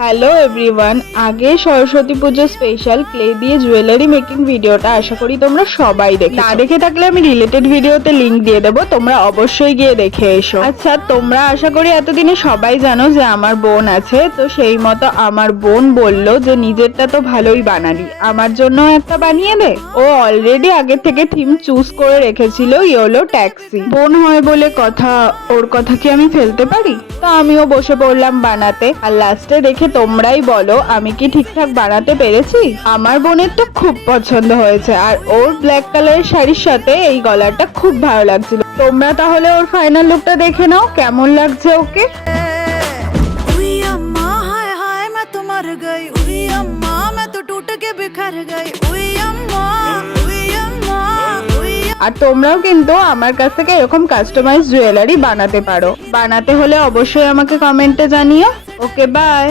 Hello everyone, আগে সরস্বতী পুজো special clay দিয়ে jewellery making ভিডিওটা আশা করি তোমরা সবাই দেখে না দেখে থাকলে আমি রিলেটেড ভিডিওতে লিংক দিয়ে দেবো, তোমরা অবশ্যই গিয়ে দেখে এসো। আচ্ছা, তোমরা আশা করি এতদিনে সবাই জানো যে আমার বোন আছে, তো সেই মতো আমার বোন বলল যে নিজেরটা তো ভালোই বানালি, আমার জন্য একটা বানিয়ে দে। ও অলরেডি আগের থেকে থিম চুজ করে রেখেছিল ইয়েলো ট্যাক্সি। বোন হয় বলে কথা, ওর কথা কি আমি ফেলতে পারি? তো আমিও বসে পড়লাম বানাতে, আর লাস্টে দেখে তোমরাই বলো আমি কি ঠিকঠাক বানাতে পেরেছি। আমার বোনের তো খুব পছন্দ হয়েছে, আর ওর ব্ল্যাক কালারের শাড়ির সাথে এই গলাটা খুব ভালো লাগছিল। তোমরা তাহলে ওর ফাইনাল লুকটা দেখে নাও, কেমন লাগছে ওকে। আর তোমরাও কিন্তু আমার কাছ থেকে এরকম কাস্টমাইজ জুয়েলারি বানাতে পারো। বানাতে হলে অবশ্যই আমাকে কমেন্টে জানিও। ওকে, বাই।